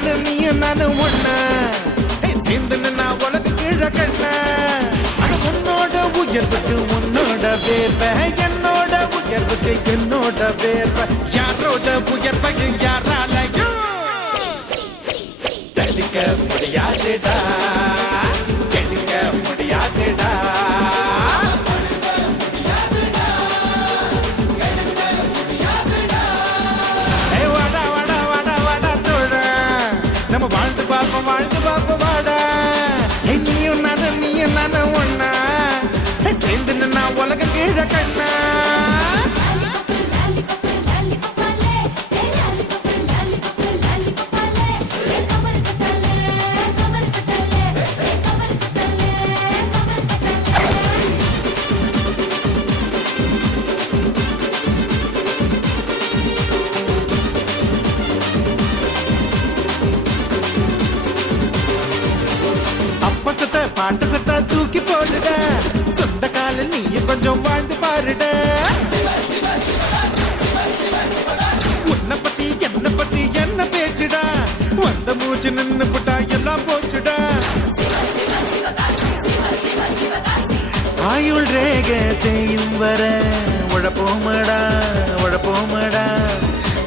வாட நீயும் நானும் ஒண்ணு சேர்ந்து நான் உலக கீழ கண்ண உன்னோட உயர்வுக்கு உன்னோட வேர்வை என்னோட உயர்வுக்கு என்னோட வேர்வை யாரோட உயர்வையும் யாராலையும் தடுக்க முடியாதுடா கெடுக்க முடியாதுடா நம்ம வாழ்ந்து பார்ப்போம் வாடா நீயும் நானும் ஒண்ணா சேர்ந்து நான் உலக கீழ கண்ணா பாட்ட சத்தா தூக்கி போடுட சொந்த கால நீ கொஞ்சம் வாழ்ந்து பாருட உன்னை பத்தி என்ன பேச்சுடா வந்த மூச்சு நின்னு புட்டா எல்லாம் போச்சுடா ஆயுள் ரேக தேயும் வர உழப்போமடா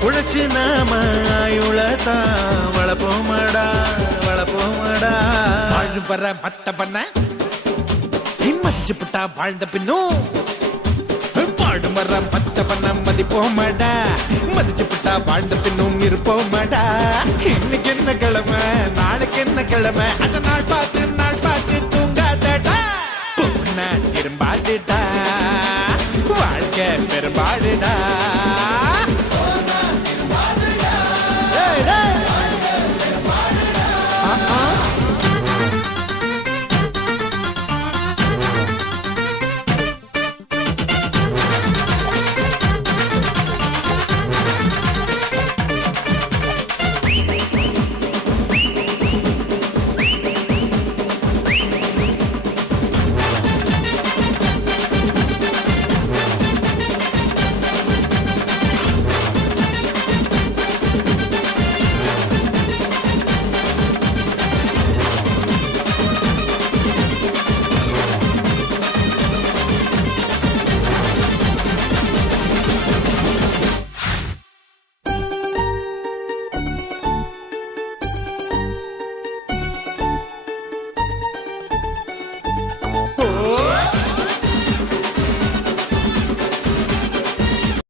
உழைச்சு நாம ஆயுளத்தான் வளப்போமடா வாழும் வர மத்த பண்ண மதிச்சு புட்டா வாழ்ந்த பின்னும் பாடும் வர மத்த பண்ண மதிப்போமடா மதிச்சு புட்டா வாழ்ந்த பின்னும் இருப்போமடா இன்னைக்கு என்ன கிழமை நாளைக்கு என்ன கிழமை அந்த நாள் பார்த்து